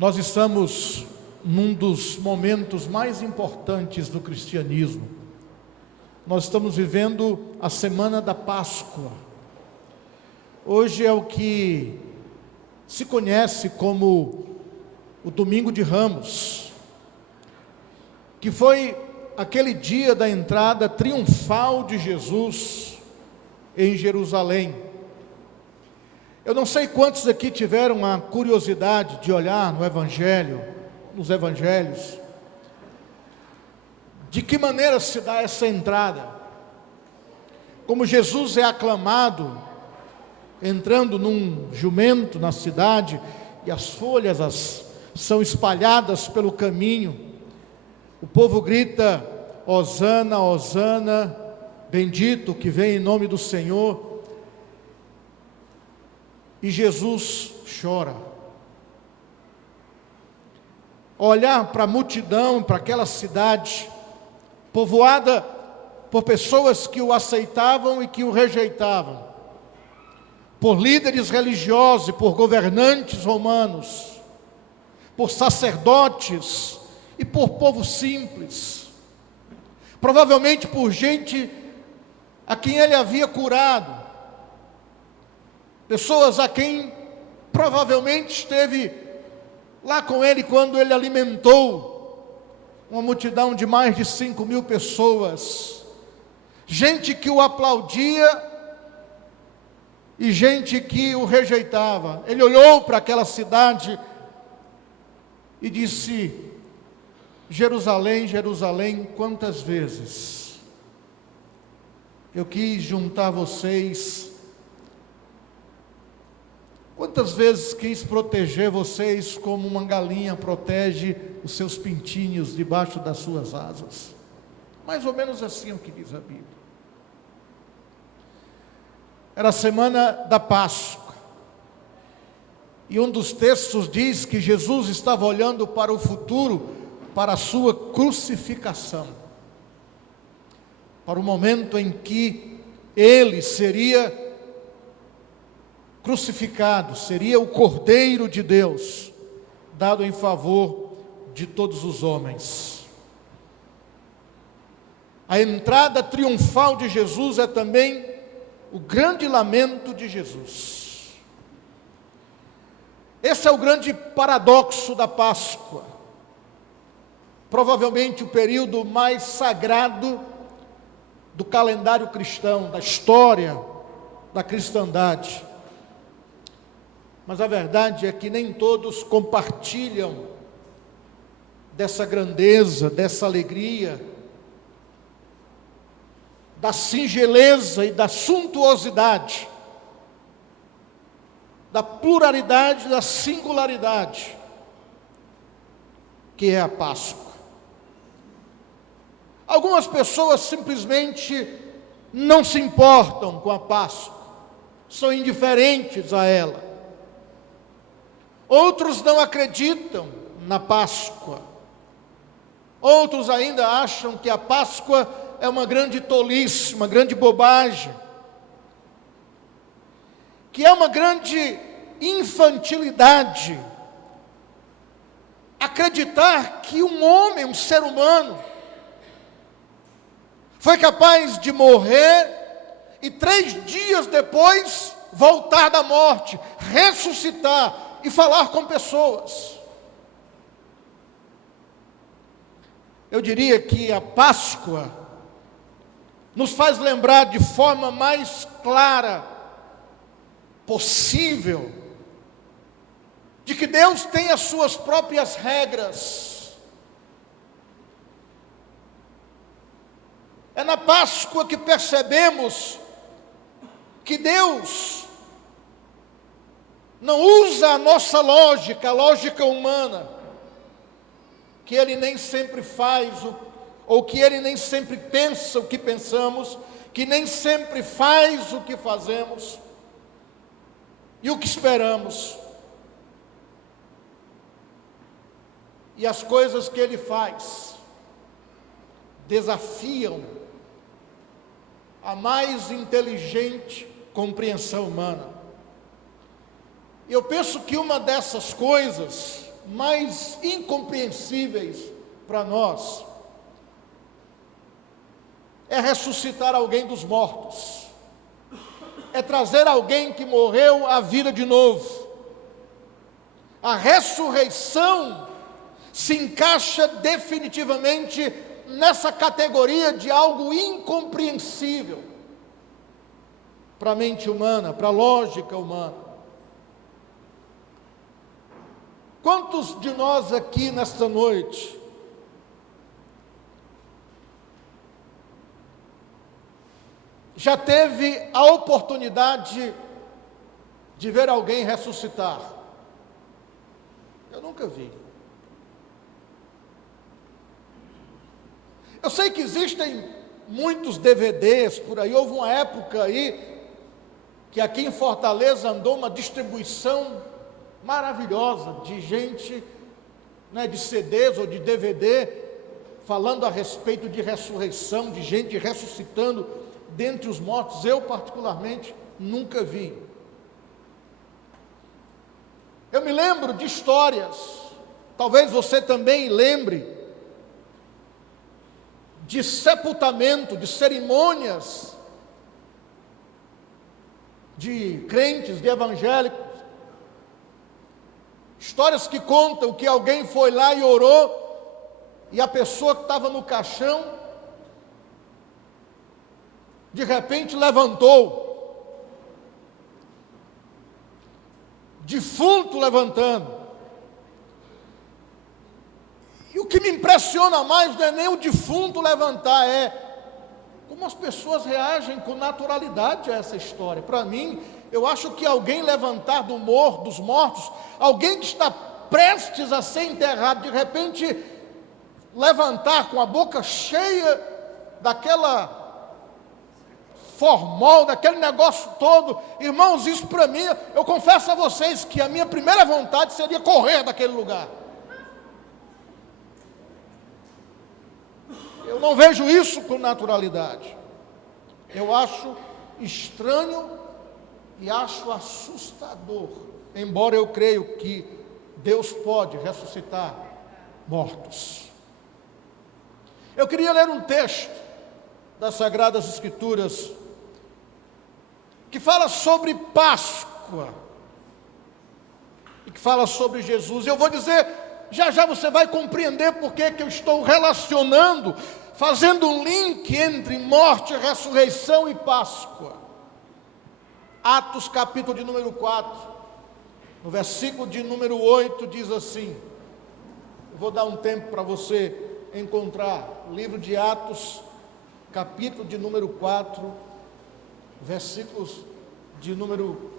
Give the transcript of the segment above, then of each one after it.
Nós estamos num dos momentos mais importantes do cristianismo. Nós estamos vivendo a semana da Páscoa. Hoje é o que se conhece como o Domingo de Ramos, que foi aquele dia da entrada triunfal de Jesus em Jerusalém. Eu não sei quantos aqui tiveram a curiosidade de olhar nos evangelhos, de que maneira se dá essa entrada. Como Jesus é aclamado, entrando num jumento na cidade, e as folhas são espalhadas pelo caminho. O povo grita: Hosana, Hosana, bendito que vem em nome do Senhor. E Jesus chora. Olhar para a multidão, para aquela cidade, povoada por pessoas que o aceitavam e que o rejeitavam, por líderes religiosos e por governantes romanos, por sacerdotes e por povo simples, provavelmente por gente a quem ele havia curado, pessoas a quem provavelmente esteve lá com ele quando ele alimentou uma multidão de mais de 5.000 pessoas, gente que o aplaudia e gente que o rejeitava. Ele olhou para aquela cidade e disse: Jerusalém, Jerusalém, quantas vezes eu quis juntar vocês, quantas vezes quis proteger vocês como uma galinha protege os seus pintinhos debaixo das suas asas. Mais ou menos assim é o que diz a Bíblia. Era a semana da Páscoa, e um dos textos diz que Jesus estava olhando para o futuro, para a sua crucificação, para o momento em que ele seria crucificado, seria o Cordeiro de Deus, dado em favor de todos os homens. A entrada triunfal de Jesus é também o grande lamento de Jesus. Esse é o grande paradoxo da Páscoa, provavelmente o período mais sagrado do calendário cristão, da história da cristandade. Mas a verdade é que nem todos compartilham dessa grandeza, dessa alegria, da singeleza e da suntuosidade, da pluralidade, da singularidade, que é a Páscoa. Algumas pessoas simplesmente não se importam com a Páscoa, são indiferentes a ela. Outros não acreditam na Páscoa. Outros ainda acham que a Páscoa é uma grande tolice, uma grande bobagem, que é uma grande infantilidade acreditar que um homem, um ser humano, foi capaz de morrer e 3 dias depois voltar da morte, ressuscitar e falar com pessoas. Eu diria que a Páscoa nos faz lembrar de forma mais clara possível de que Deus tem as suas próprias regras. É na Páscoa que percebemos que Deus não usa a nossa lógica, a lógica humana, que Ele nem sempre faz, ou que Ele nem sempre pensa o que pensamos, que nem sempre faz o que fazemos e o que esperamos. E as coisas que Ele faz desafiam a mais inteligente compreensão humana. Eu penso que uma dessas coisas mais incompreensíveis para nós é ressuscitar alguém dos mortos, é trazer alguém que morreu à vida de novo. A ressurreição se encaixa definitivamente nessa categoria de algo incompreensível para a mente humana, para a lógica humana. Quantos de nós aqui nesta noite já teve a oportunidade de ver alguém ressuscitar? Eu nunca vi. Eu sei que existem muitos DVDs por aí. Houve uma época aí que aqui em Fortaleza andou uma distribuição maravilhosa de gente, de CDs ou de DVD, falando a respeito de ressurreição, de gente ressuscitando dentre os mortos. Eu particularmente nunca vi. Eu me lembro de histórias, talvez você também lembre, de sepultamento, de cerimônias de crentes, de evangélicos, histórias que contam que alguém foi lá e orou, e a pessoa que estava no caixão, de repente levantou, defunto levantando. E o que me impressiona mais não é nem o defunto levantar, é como as pessoas reagem com naturalidade a essa história. Para mim, eu acho que alguém levantar dos mortos, alguém que está prestes a ser enterrado, de repente levantar com a boca cheia daquela formol, daquele negócio todo. Irmãos, isso para mim, eu confesso a vocês que a minha primeira vontade seria correr daquele lugar. Eu não vejo isso com naturalidade. Eu acho estranho e acho assustador, embora eu creio que Deus pode ressuscitar mortos. Eu queria ler um texto das Sagradas Escrituras que fala sobre Páscoa e que fala sobre Jesus. Eu vou dizer, já já você vai compreender por que eu estou relacionando, fazendo um link entre morte, ressurreição e Páscoa. Atos capítulo de número 4, no versículo de número 8, diz assim, vou dar um tempo para você encontrar, o livro de Atos, capítulo de número 4, versículos de número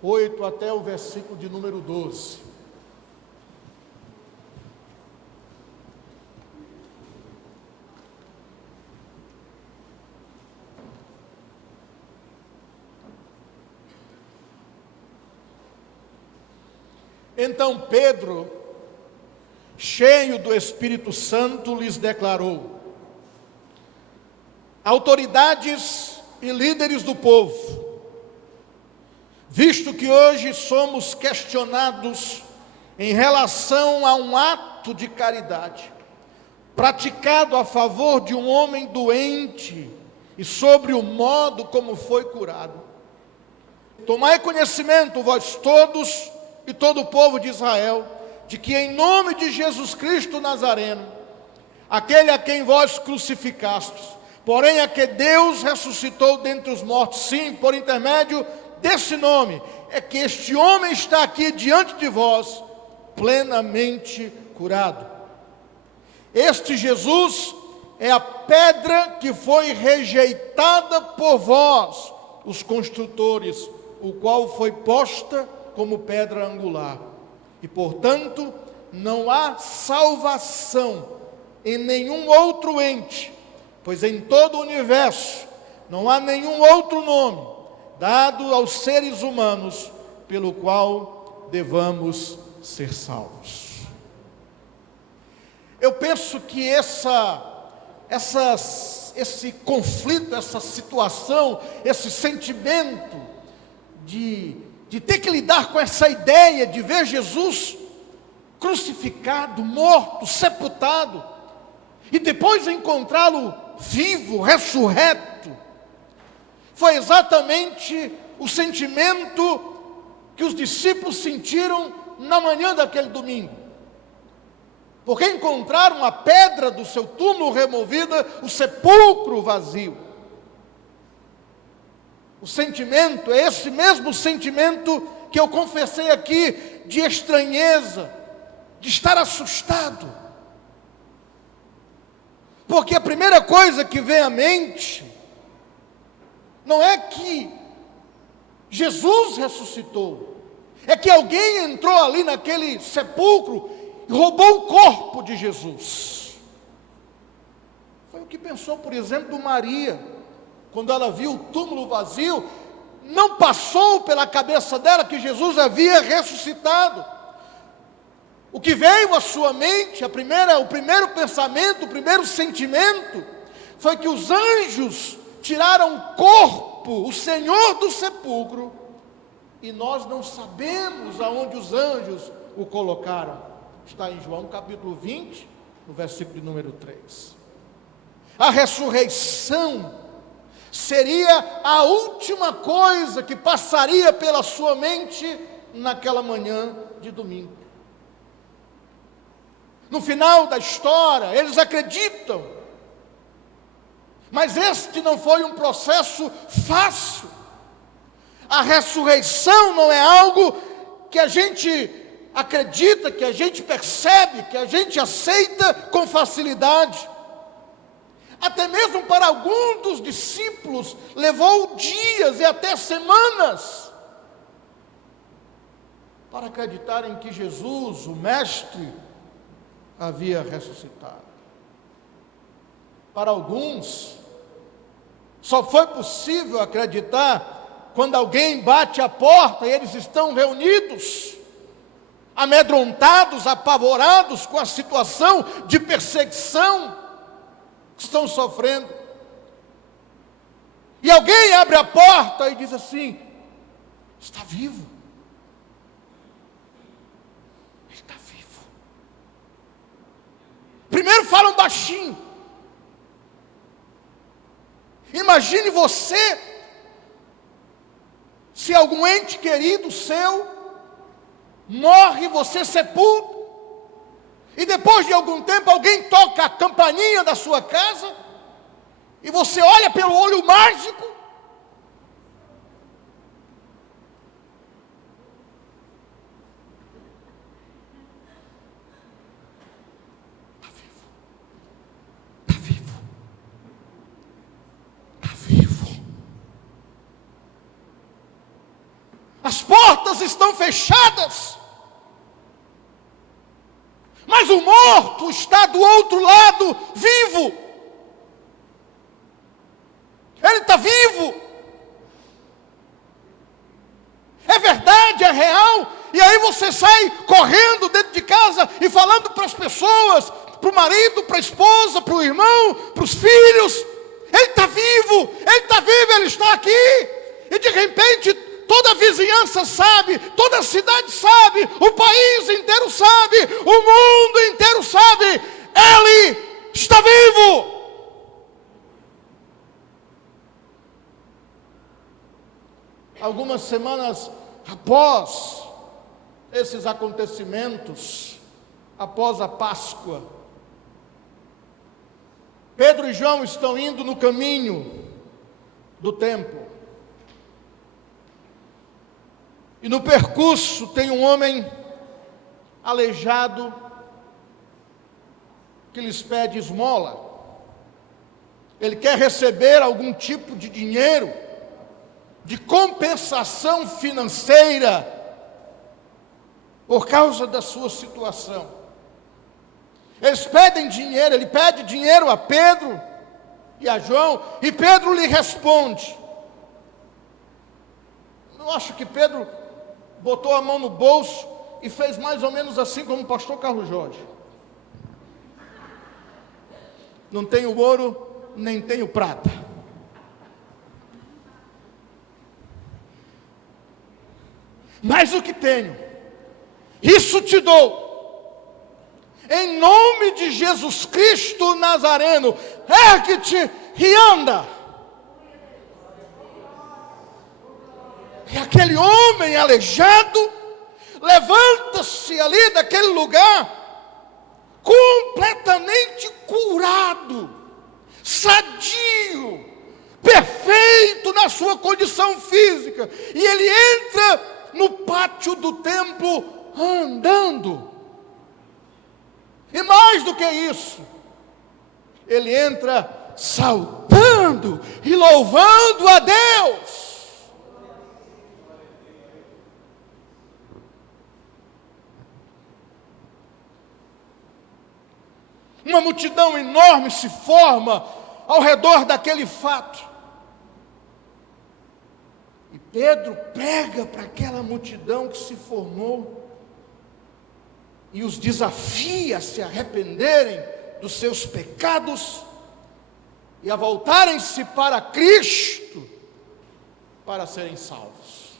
8 até o versículo de número 12. Então Pedro, cheio do Espírito Santo, lhes declarou: autoridades e líderes do povo, visto que hoje somos questionados em relação a um ato de caridade, praticado a favor de um homem doente e sobre o modo como foi curado, tomai conhecimento, vós todos e todo o povo de Israel, de que em nome de Jesus Cristo Nazareno, aquele a quem vós crucificastes, porém a que Deus ressuscitou dentre os mortos, sim, por intermédio desse nome, é que este homem está aqui diante de vós, plenamente curado. Este Jesus é a pedra que foi rejeitada por vós, os construtores, o qual foi posta como pedra angular. E, portanto, não há salvação em nenhum outro ente, pois em todo o universo não há nenhum outro nome dado aos seres humanos pelo qual devamos ser salvos. Eu penso que esse conflito, essa situação, esse sentimento de ter que lidar com essa ideia de ver Jesus crucificado, morto, sepultado, e depois encontrá-lo vivo, ressurreto, foi exatamente o sentimento que os discípulos sentiram na manhã daquele domingo. Porque encontraram a pedra do seu túmulo removida, o sepulcro vazio. O sentimento é esse mesmo sentimento que eu confessei aqui, de estranheza, de estar assustado. Porque a primeira coisa que vem à mente não é que Jesus ressuscitou, é que alguém entrou ali naquele sepulcro e roubou o corpo de Jesus. Foi o que pensou, por exemplo, Maria, quando ela viu o túmulo vazio. Não passou pela cabeça dela que Jesus havia ressuscitado. O que veio à sua mente, o primeiro pensamento, o primeiro sentimento, foi que os anjos tiraram o corpo, o Senhor do sepulcro, e nós não sabemos aonde os anjos o colocaram. Está em João capítulo 20, no versículo de número 3. A ressurreição seria a última coisa que passaria pela sua mente naquela manhã de domingo. No final da história, eles acreditam, mas este não foi um processo fácil. A ressurreição não é algo que a gente acredita, que a gente percebe, que a gente aceita com facilidade. Até mesmo para alguns dos discípulos, levou dias e até semanas para acreditarem que Jesus, o Mestre, havia ressuscitado. Para alguns, só foi possível acreditar quando alguém bate a porta e eles estão reunidos, amedrontados, apavorados com a situação de perseguição que estão sofrendo. E alguém abre a porta e diz assim: está vivo. Ele está vivo. Primeiro falam baixinho. Imagine você, se algum ente querido seu morre, você sepulta, e depois de algum tempo alguém toca a campainha da sua casa, e você olha pelo olho mágico, está vivo, está vivo, está vivo. As portas estão fechadas, mas o morto está do outro lado, vivo. Ele está vivo. É verdade, é real. E aí você sai correndo dentro de casa e falando para as pessoas, para o marido, para a esposa, para o irmão, para os filhos: ele está vivo, ele está vivo, ele está aqui. E de repente toda a vizinhança sabe, toda a cidade sabe, o país inteiro sabe, o mundo inteiro sabe: ele está vivo. Algumas semanas após esses acontecimentos, após a Páscoa, Pedro e João estão indo no caminho do templo. E no percurso tem um homem aleijado que lhes pede esmola. Ele quer receber algum tipo de dinheiro, de compensação financeira, por causa da sua situação. Eles pedem dinheiro, ele pede dinheiro a Pedro e a João, e Pedro lhe responde. Eu acho que Pedro botou a mão no bolso e fez mais ou menos assim como o pastor Carlos Jorge: não tenho ouro, nem tenho prata, mas o que tenho, isso te dou. Em nome de Jesus Cristo Nazareno, ergue-te e anda. E aquele homem aleijado levanta-se ali daquele lugar, completamente curado, sadio, perfeito na sua condição física. E ele entra no pátio do templo andando. E mais do que isso, ele entra saltando e louvando a Deus. Uma multidão enorme se forma ao redor daquele fato. E Pedro prega para aquela multidão que se formou e os desafia a se arrependerem dos seus pecados e a voltarem-se para Cristo para serem salvos.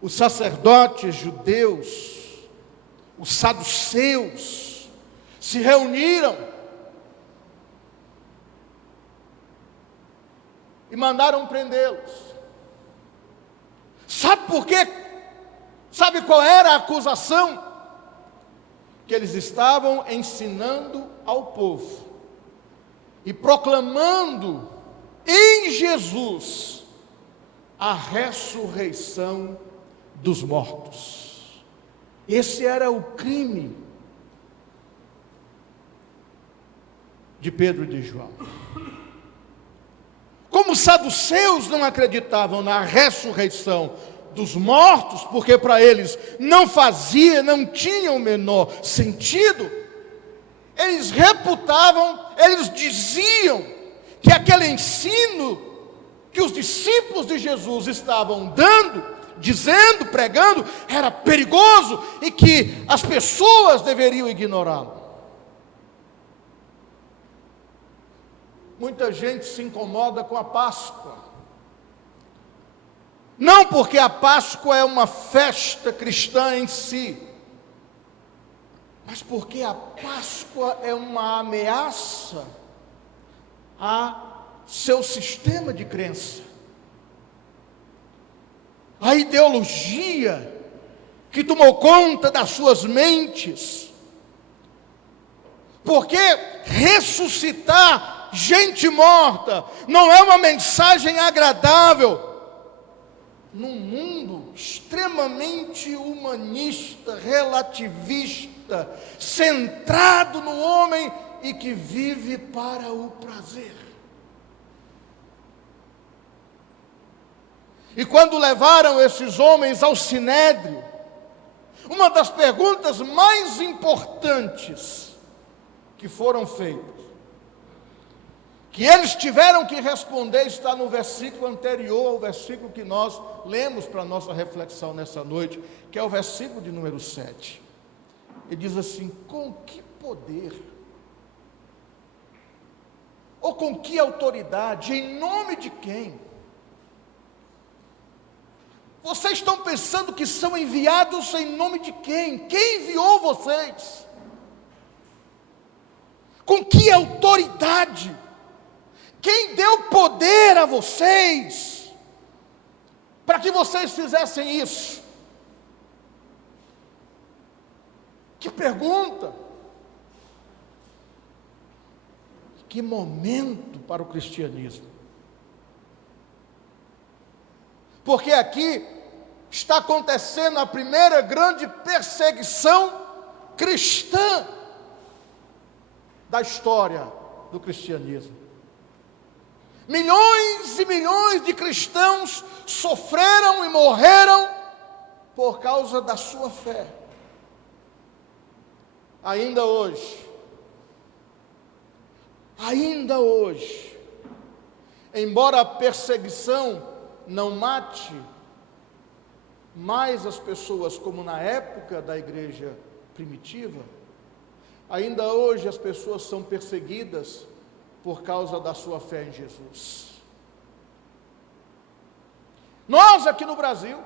Os sacerdotes judeus, os saduceus, se reuniram e mandaram prendê-los. Sabe por quê? Sabe qual era a acusação? Que eles estavam ensinando ao povo e proclamando em Jesus a ressurreição dos mortos. Esse era o crime de Pedro e de João. Como os saduceus não acreditavam na ressurreição dos mortos, porque para eles não tinha o menor sentido, eles eles diziam que aquele ensino que os discípulos de Jesus estavam dizendo, pregando, era perigoso e que as pessoas deveriam ignorá-lo. Muita gente se incomoda com a Páscoa. Não porque a Páscoa é uma festa cristã em si, mas porque a Páscoa é uma ameaça a seu sistema de crença. A ideologia que tomou conta das suas mentes. Porque ressuscitar gente morta não é uma mensagem agradável num mundo extremamente humanista, relativista, centrado no homem e que vive para o prazer. E quando levaram esses homens ao Sinédrio, uma das perguntas mais importantes que foram feitas, que eles tiveram que responder, está no versículo anterior ao versículo que nós lemos para a nossa reflexão nessa noite, que é o versículo de número 7. Ele diz assim: com que poder, ou com que autoridade, em nome de quem vocês estão pensando que são enviados em nome de quem? Quem enviou vocês? Com que autoridade? Quem deu poder a vocês para que vocês fizessem isso? Que pergunta! Que momento para o cristianismo! Porque aqui está acontecendo a primeira grande perseguição cristã da história do cristianismo. Milhões e milhões de cristãos sofreram e morreram por causa da sua fé. Ainda hoje, embora a perseguição não mate mais as pessoas como na época da igreja primitiva, ainda hoje as pessoas são perseguidas por causa da sua fé em Jesus. Nós aqui no Brasil,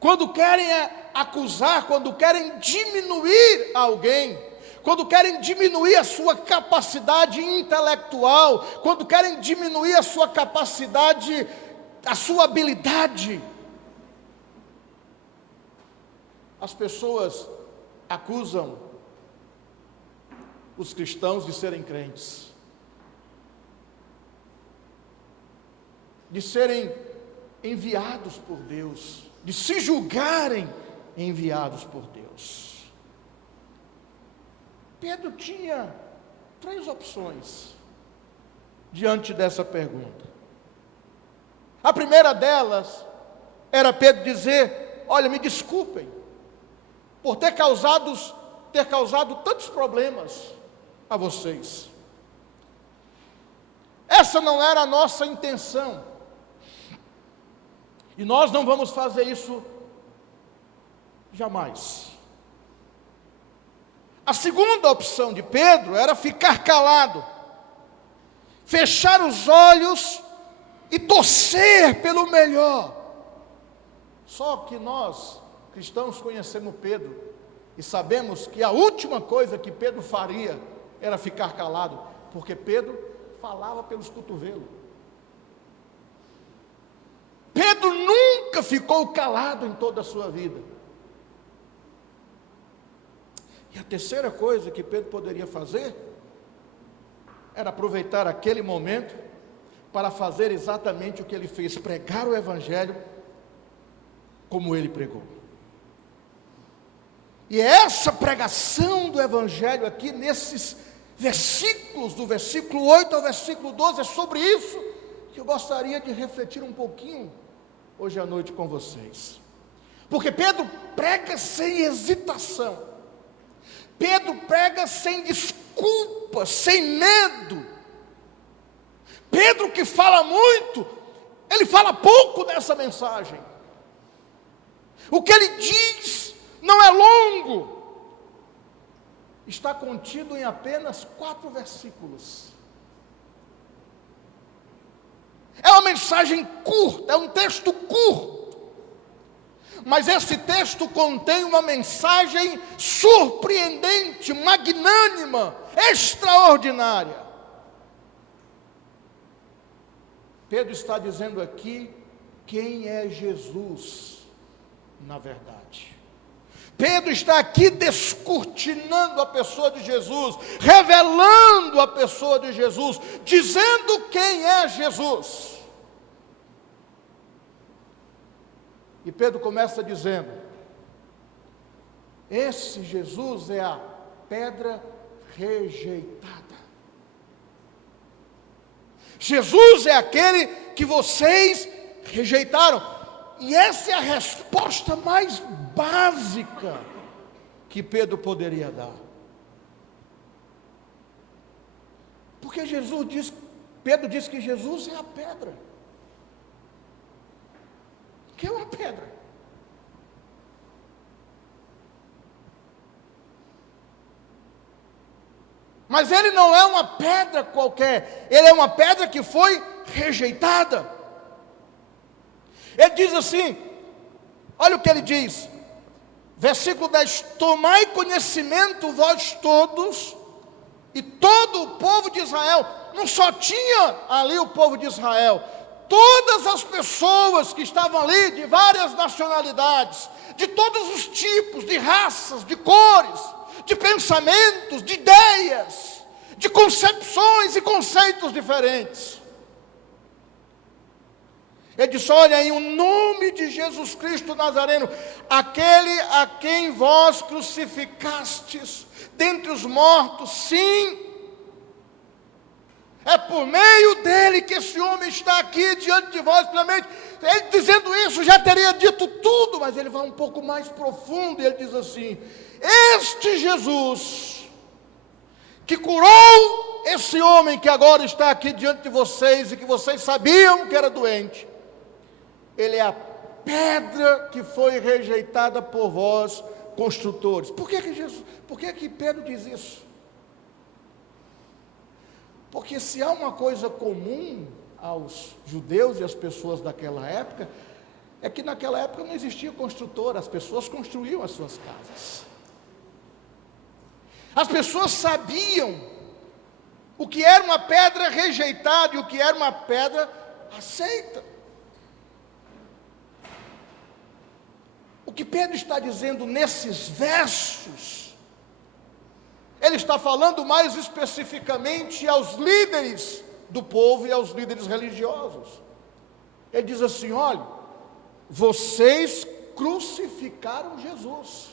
quando querem acusar, quando querem diminuir alguém, quando querem diminuir a sua capacidade intelectual, quando querem diminuir a sua capacidade, a sua habilidade, as pessoas acusam os cristãos de serem crentes, de serem enviados por Deus, de se julgarem enviados por Deus. Pedro tinha 3 opções diante dessa pergunta. A primeira delas era Pedro dizer: olha, me desculpem por ter causado tantos problemas a vocês. Essa não era a nossa intenção. E nós não vamos fazer isso jamais. A segunda opção de Pedro era ficar calado, fechar os olhos e torcer pelo melhor. Só que nós, cristãos, conhecemos Pedro e sabemos que a última coisa que Pedro faria era ficar calado, porque Pedro falava pelos cotovelos. Pedro nunca ficou calado em toda a sua vida. E a terceira coisa que Pedro poderia fazer era aproveitar aquele momento para fazer exatamente o que ele fez: pregar o Evangelho como ele pregou. E essa pregação do Evangelho aqui, nesses versículos, do versículo 8 ao versículo 12, é sobre isso que eu gostaria de refletir um pouquinho hoje à noite com vocês. Porque Pedro prega sem hesitação. Pedro prega sem desculpa, sem medo. Pedro, que fala muito, ele fala pouco nessa mensagem. O que ele diz não é longo, está contido em apenas 4 versículos. É uma mensagem curta, é um texto curto. Mas esse texto contém uma mensagem surpreendente, magnânima, extraordinária. Pedro está dizendo aqui quem é Jesus, na verdade. Pedro está aqui descortinando a pessoa de Jesus, revelando a pessoa de Jesus, dizendo quem é Jesus. E Pedro começa dizendo: esse Jesus é a pedra rejeitada. Jesus é aquele que vocês rejeitaram. E essa é a resposta mais básica que Pedro poderia dar. Porque Pedro diz que Jesus é a pedra. O que é uma pedra? Mas ele não é uma pedra qualquer, ele é uma pedra que foi rejeitada. Ele diz assim, olha o que ele diz, versículo 10: tomai conhecimento vós todos, e todo o povo de Israel. Não só tinha ali o povo de Israel, todas as pessoas que estavam ali, de várias nacionalidades, de todos os tipos, de raças, de cores, de pensamentos, de ideias, de concepções e conceitos diferentes. Ele disse: olha, em o nome de Jesus Cristo Nazareno, aquele a quem vós crucificastes dentre os mortos, sim, é por meio dele que esse homem está aqui diante de vós plenamente. Ele dizendo isso já teria dito tudo, mas ele vai um pouco mais profundo e ele diz assim: este Jesus que curou esse homem que agora está aqui diante de vocês e que vocês sabiam que era doente, ele é a pedra que foi rejeitada por vós, construtores. Por que Pedro diz isso? Porque se há uma coisa comum aos judeus e às pessoas daquela época, é que naquela época não existia construtora, as pessoas construíam as suas casas. As pessoas sabiam o que era uma pedra rejeitada e o que era uma pedra aceita. O que Pedro está dizendo nesses versos, ele está falando mais especificamente aos líderes do povo e aos líderes religiosos. Ele diz assim: olha, vocês crucificaram Jesus.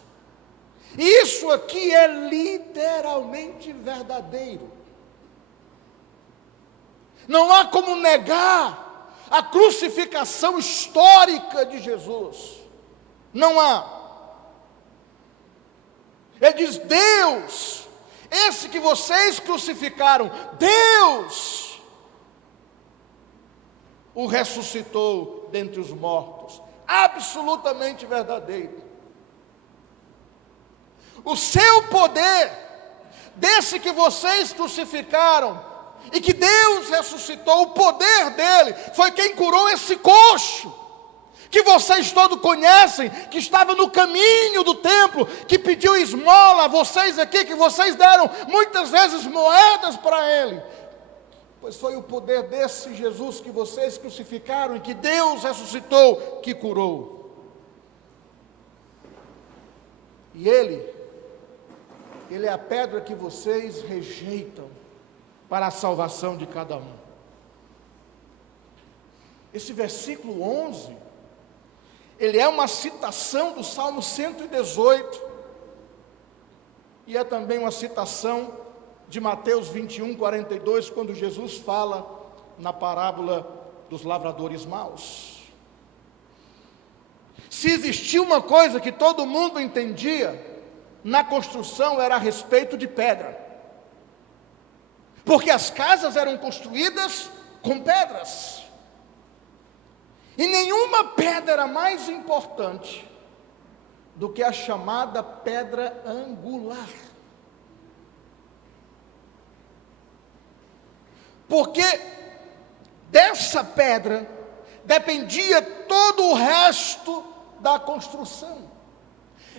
Isso aqui é literalmente verdadeiro. Não há como negar a crucificação histórica de Jesus. Não há. Ele diz: Deus, esse que vocês crucificaram, Deus o ressuscitou dentre os mortos. Absolutamente verdadeiro. O seu poder, desse que vocês crucificaram, e que Deus ressuscitou, o poder dele, foi quem curou esse coxo, que vocês todos conhecem, que estava no caminho do templo, que pediu esmola a vocês aqui, que vocês deram muitas vezes moedas para ele. Pois foi o poder desse Jesus que vocês crucificaram e que Deus ressuscitou, que curou. E ele é a pedra que vocês rejeitam para a salvação de cada um. Esse versículo 11, ele é uma citação do Salmo 118, e é também uma citação de Mateus 21, 42, quando Jesus fala na parábola dos lavradores maus. Se existia uma coisa que todo mundo entendia na construção, era a respeito de pedra. Porque as casas eram construídas com pedras. E nenhuma pedra era mais importante do que a chamada pedra angular. Porque dessa pedra dependia todo o resto da construção.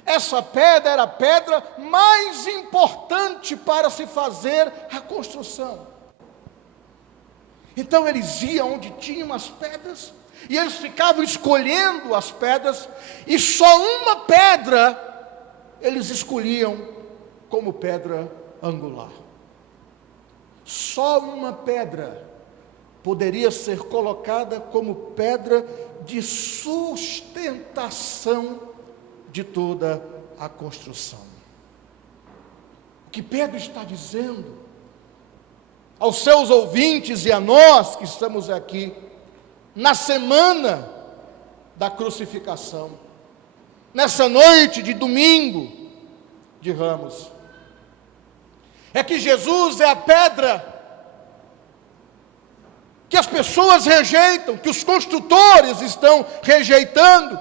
Essa pedra era a pedra mais importante para se fazer a construção. Então eles iam onde tinham as pedras, e eles ficavam escolhendo as pedras, e só uma pedra eles escolhiam como pedra angular. Só uma pedra poderia ser colocada como pedra de sustentação de toda a construção. O que Pedro está dizendo aos seus ouvintes e a nós que estamos aqui na semana da crucificação, nessa noite de domingo de Ramos, é que Jesus é a pedra que as pessoas rejeitam, que os construtores estão rejeitando,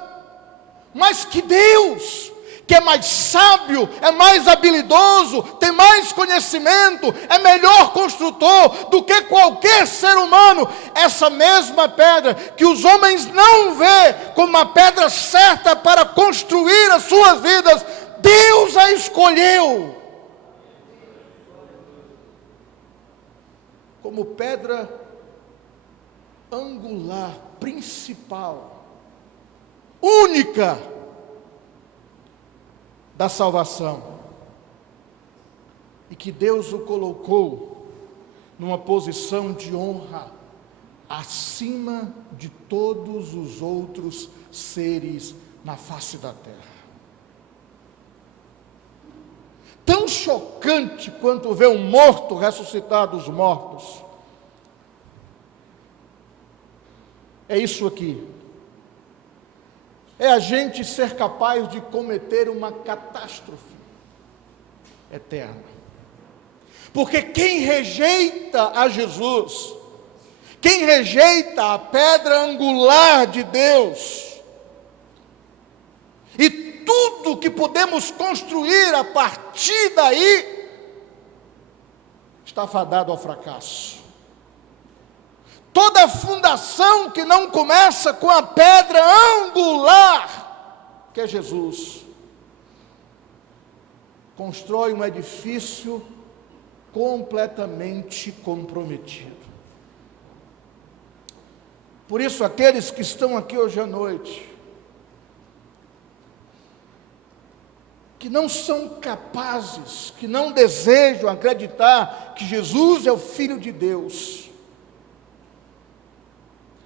mas que Deus, que é mais sábio, é mais habilidoso, tem mais conhecimento, é melhor construtor do que qualquer ser humano, essa mesma pedra que os homens não vê como a pedra certa para construir as suas vidas, Deus a escolheu como pedra angular, principal, única da salvação, e que Deus o colocou numa posição de honra acima de todos os outros seres na face da terra. Tão chocante quanto ver um morto ressuscitar dos mortos é isso aqui. É a gente ser capaz de cometer uma catástrofe eterna. Porque quem rejeita a Jesus, quem rejeita a pedra angular de Deus, e tudo que podemos construir a partir daí, está fadado ao fracasso. toda fundação que não começa com a pedra angular, que é Jesus, constrói um edifício completamente comprometido. Por isso, aqueles que estão aqui hoje à noite, que não são capazes, que não desejam acreditar que Jesus é o Filho de Deus,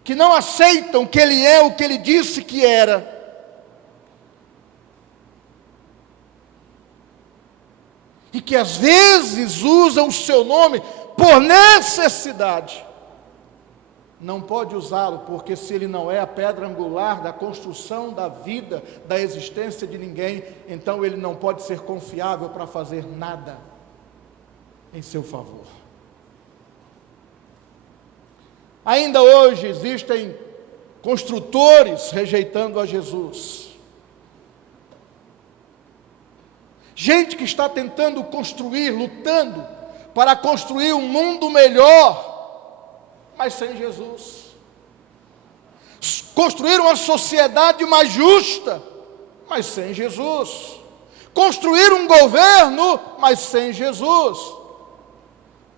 que não aceitam que Ele é o que Ele disse que era, e que às vezes usam o seu nome por necessidade, não pode usá-lo, porque se ele não é a pedra angular da construção da vida, da existência de ninguém, então ele não pode ser confiável para fazer nada em seu favor. Ainda hoje existem construtores rejeitando a Jesus. Gente que está tentando construir, lutando para construir um mundo melhor, mas sem Jesus. Construir uma sociedade mais justa, mas sem Jesus. Construir um governo, mas sem Jesus.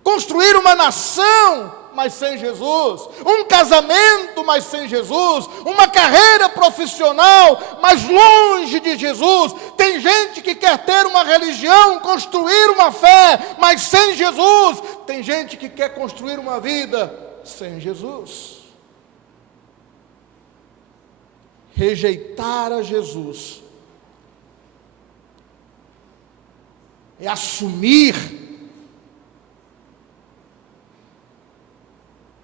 Construir uma nação, mas sem Jesus. Um casamento, mas sem Jesus. Uma carreira profissional, mas longe de Jesus. Tem gente que quer ter uma religião, construir uma fé, mas sem Jesus. Tem gente que quer construir uma vida sem Jesus. Rejeitar a Jesus é assumir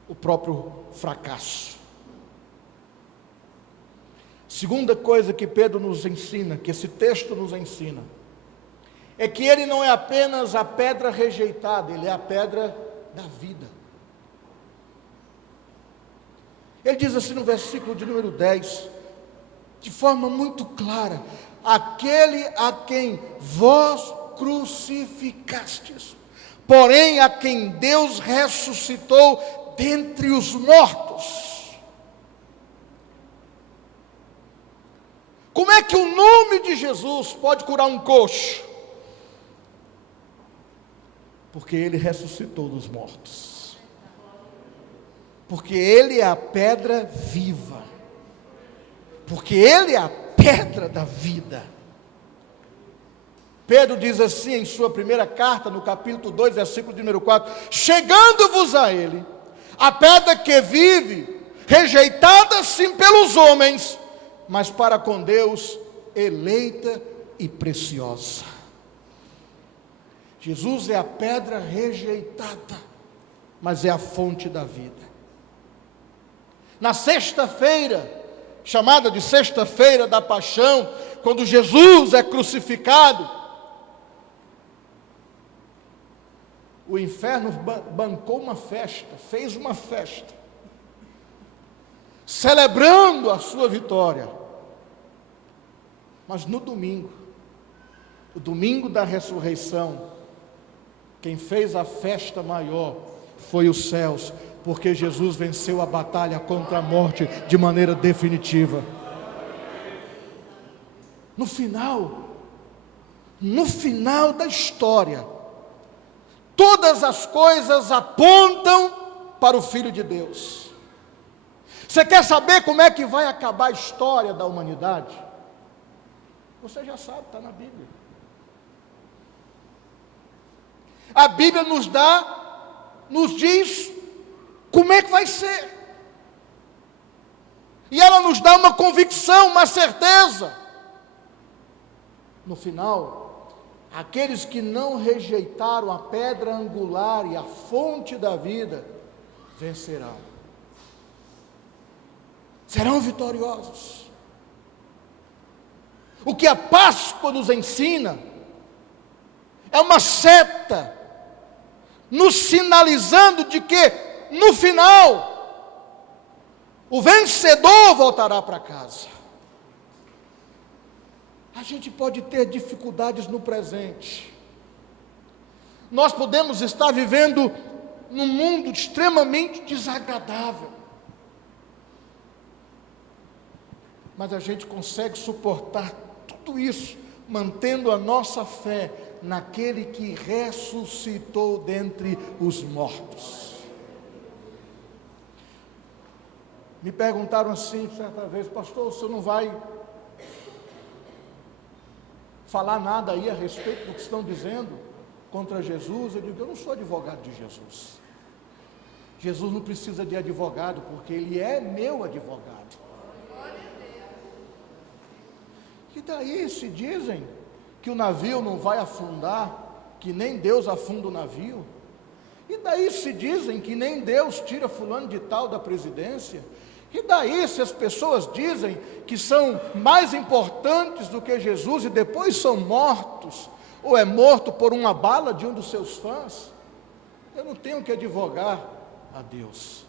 o próprio fracasso. Segunda coisa que Pedro nos ensina, que esse texto nos ensina, é que ele não é apenas a pedra rejeitada, ele é a pedra da vida. Ele diz assim no versículo de número 10, de forma muito clara: aquele a quem vós crucificastes, porém a quem Deus ressuscitou dentre os mortos. Como é que o nome de Jesus pode curar um coxo? Porque ele ressuscitou dos mortos. Porque ele é a pedra viva. Porque ele é a pedra da vida. Pedro diz assim em sua primeira carta, no capítulo 2, versículo de número 4: chegando-vos a ele, a pedra que vive, rejeitada sim pelos homens, mas para com Deus eleita e preciosa. Jesus é a pedra rejeitada, mas é a fonte da vida. Na sexta-feira, chamada de sexta-feira da paixão, quando Jesus é crucificado, o inferno bancou uma festa, fez uma festa, celebrando a sua vitória. Mas no domingo, o domingo da ressurreição, quem fez a festa maior foi os céus, porque Jesus venceu a batalha contra a morte de maneira definitiva. No final da história, todas as coisas apontam para o Filho de Deus. Você quer saber como é que vai acabar a história da humanidade? Você já sabe, está na Bíblia. A Bíblia nos diz como é que vai ser. E ela nos dá uma convicção, uma certeza. No final, aqueles que não rejeitaram a pedra angular e a fonte da vida, vencerão. Serão vitoriosos. O que a Páscoa nos ensina é uma seta, nos sinalizando de que no final, o vencedor voltará para casa. A gente pode ter dificuldades no presente. Nós podemos estar vivendo num mundo extremamente desagradável. Mas a gente consegue suportar tudo isso, mantendo a nossa fé naquele que ressuscitou dentre os mortos. Me perguntaram assim, certa vez: pastor, o senhor não vai falar nada aí a respeito do que estão dizendo contra Jesus? Eu digo: eu não sou advogado de Jesus. Jesus não precisa de advogado, porque Ele é meu advogado. E daí se dizem que o navio não vai afundar, que nem Deus afunda o navio? E daí se dizem que nem Deus tira fulano de tal da presidência? E daí se as pessoas dizem que são mais importantes do que Jesus e depois são mortos, ou é morto por uma bala de um dos seus fãs? Eu não tenho que advogar a Deus,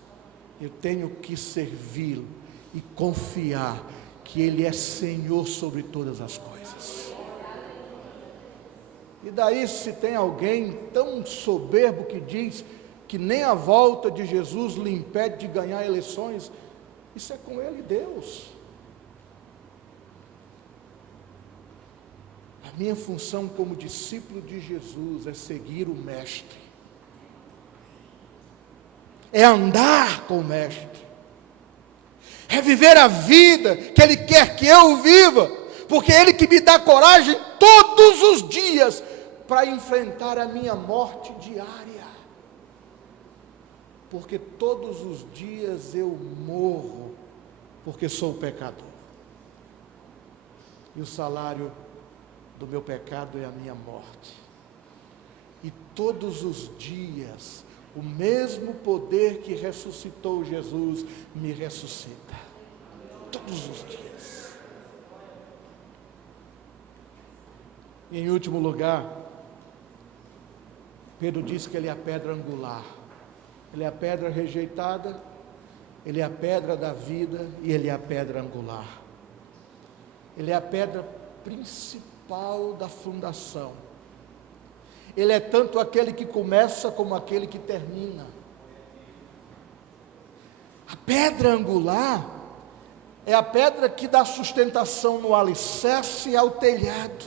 eu tenho que servi-lo e confiar que Ele é Senhor sobre todas as coisas. E daí se tem alguém tão soberbo que diz que nem a volta de Jesus lhe impede de ganhar eleições, isso é com Ele e Deus. A minha função como discípulo de Jesus é seguir o Mestre, é andar com o Mestre, é viver a vida que Ele quer que eu viva, porque é Ele que me dá coragem todos os dias para enfrentar a minha morte diária, porque todos os dias eu morro, porque sou pecador, e o salário do meu pecado é a minha morte, e todos os dias o mesmo poder que ressuscitou Jesus me ressuscita, todos os dias. E em último lugar, Pedro diz que Ele é a pedra angular, Ele é a pedra rejeitada, Ele é a pedra da vida e Ele é a pedra angular. Ele é a pedra principal da fundação. Ele é tanto aquele que começa como aquele que termina. A pedra angular é a pedra que dá sustentação no alicerce e ao telhado.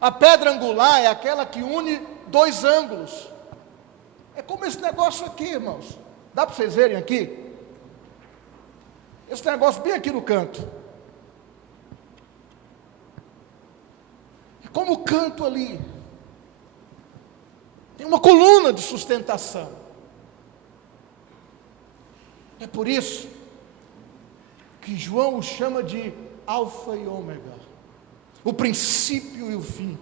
A pedra angular é aquela que une dois ângulos. É como esse negócio aqui, irmãos. Dá para vocês verem aqui? Esse negócio bem aqui no canto. É como o canto ali. Tem uma coluna de sustentação. É por isso que João o chama de Alfa e Ômega, o princípio e o fim,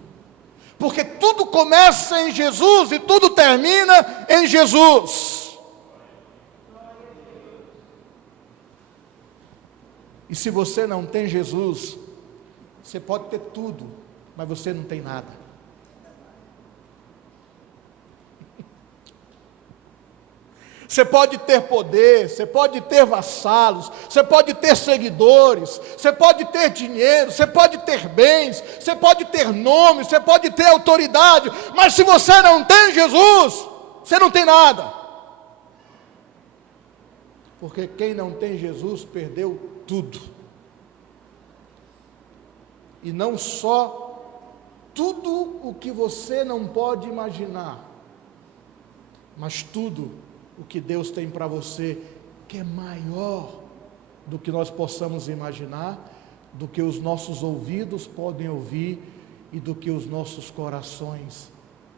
porque tudo começa em Jesus e tudo termina em Jesus. E se você não tem Jesus, você pode ter tudo, mas você não tem nada. Você pode ter poder, você pode ter vassalos, você pode ter seguidores, você pode ter dinheiro, você pode ter bens, você pode ter nome, você pode ter autoridade, mas se você não tem Jesus, você não tem nada. Porque quem não tem Jesus perdeu tudo. E não só tudo o que você não pode imaginar, mas tudo o que Deus tem para você, que é maior do que nós possamos imaginar, do que os nossos ouvidos podem ouvir e do que os nossos corações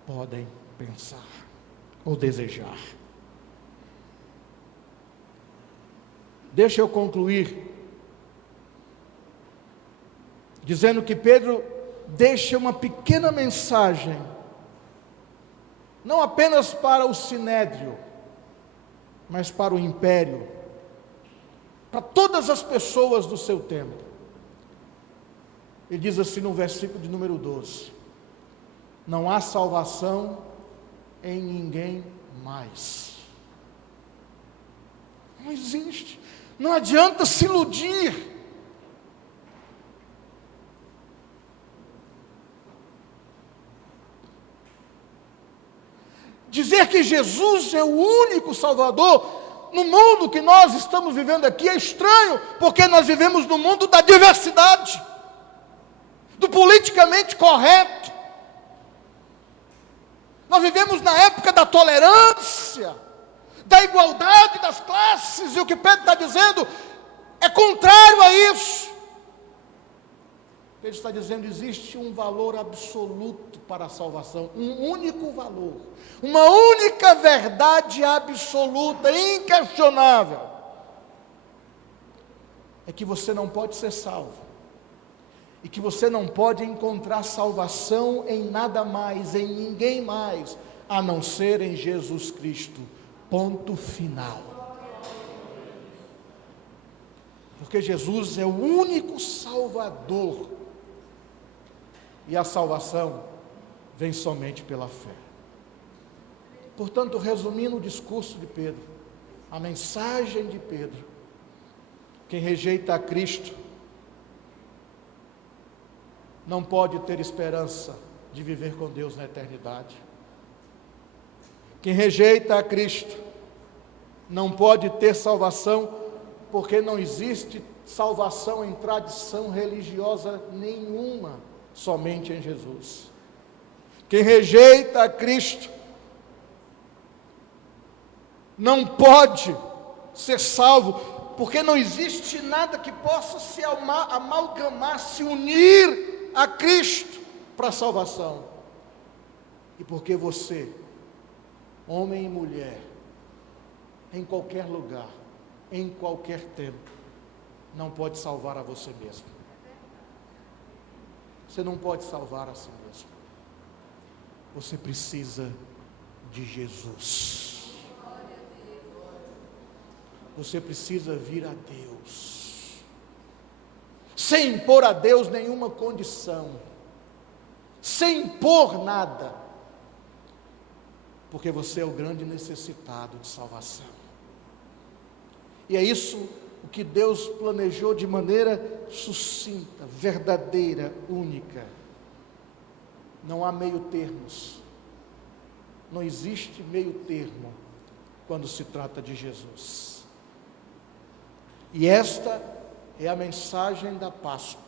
podem pensar ou desejar. Deixa eu concluir dizendo que Pedro deixa uma pequena mensagem, não apenas para o sinédrio, mas para o império, para todas as pessoas do seu tempo. Ele diz assim no versículo de número 12: não há salvação em ninguém mais. Não existe, não adianta se iludir. Dizer que Jesus é o único Salvador no mundo que nós estamos vivendo aqui é estranho, porque nós vivemos no mundo da diversidade, do politicamente correto. Nós vivemos na época da tolerância, da igualdade das classes, e o que Pedro está dizendo é contrário a isso. Pedro está dizendo: existe um valor absoluto para a salvação, um único valor, uma única verdade absoluta, inquestionável, é que você não pode ser salvo, e que você não pode encontrar salvação em nada mais, em ninguém mais, a não ser em Jesus Cristo, ponto final. Porque Jesus é o único Salvador, e a salvação vem somente pela fé. Portanto, resumindo o discurso de Pedro, a mensagem de Pedro: quem rejeita a Cristo não pode ter esperança de viver com Deus na eternidade. Quem rejeita a Cristo não pode ter salvação, porque não existe salvação em tradição religiosa nenhuma, somente em Jesus. Quem rejeita a Cristo não pode ser salvo, porque não existe nada que possa se amalgamar, se unir a Cristo para a salvação. E porque você, homem e mulher, em qualquer lugar, em qualquer tempo, não pode salvar a você mesmo. Você não pode salvar a si mesmo. Você precisa de Jesus. Você precisa vir a Deus, sem impor a Deus nenhuma condição, sem impor nada, porque você é o grande necessitado de salvação. E é isso o que Deus planejou de maneira sucinta, verdadeira, única. Não há meio termos, não existe meio termo quando se trata de Jesus. E esta é a mensagem da Páscoa.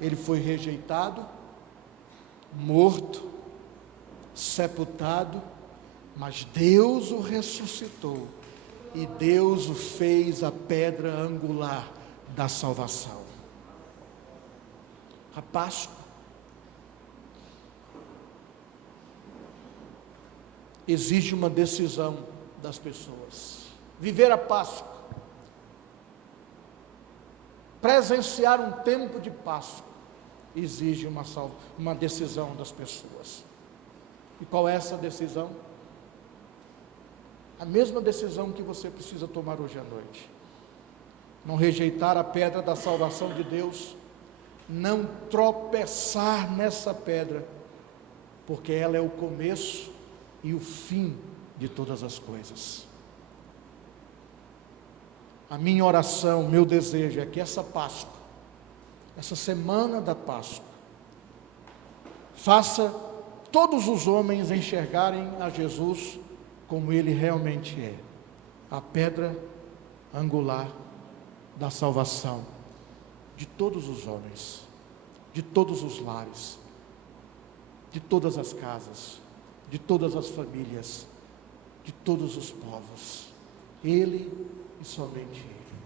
Ele foi rejeitado, morto, sepultado, mas Deus o ressuscitou, e Deus o fez a pedra angular da salvação. A Páscoa exige uma decisão das pessoas. Viver a Páscoa, presenciar um tempo de Páscoa, exige uma decisão das pessoas. E qual é essa decisão? A mesma decisão que você precisa tomar hoje à noite: não rejeitar a pedra da salvação de Deus, não tropeçar nessa pedra, porque ela é o começo e o fim de todas as coisas. A minha oração, meu desejo é que essa Páscoa, essa semana da Páscoa, faça todos os homens enxergarem a Jesus como Ele realmente é, a pedra angular da salvação de todos os homens, de todos os lares, de todas as casas, de todas as famílias, de todos os povos. Ele e somente Ele.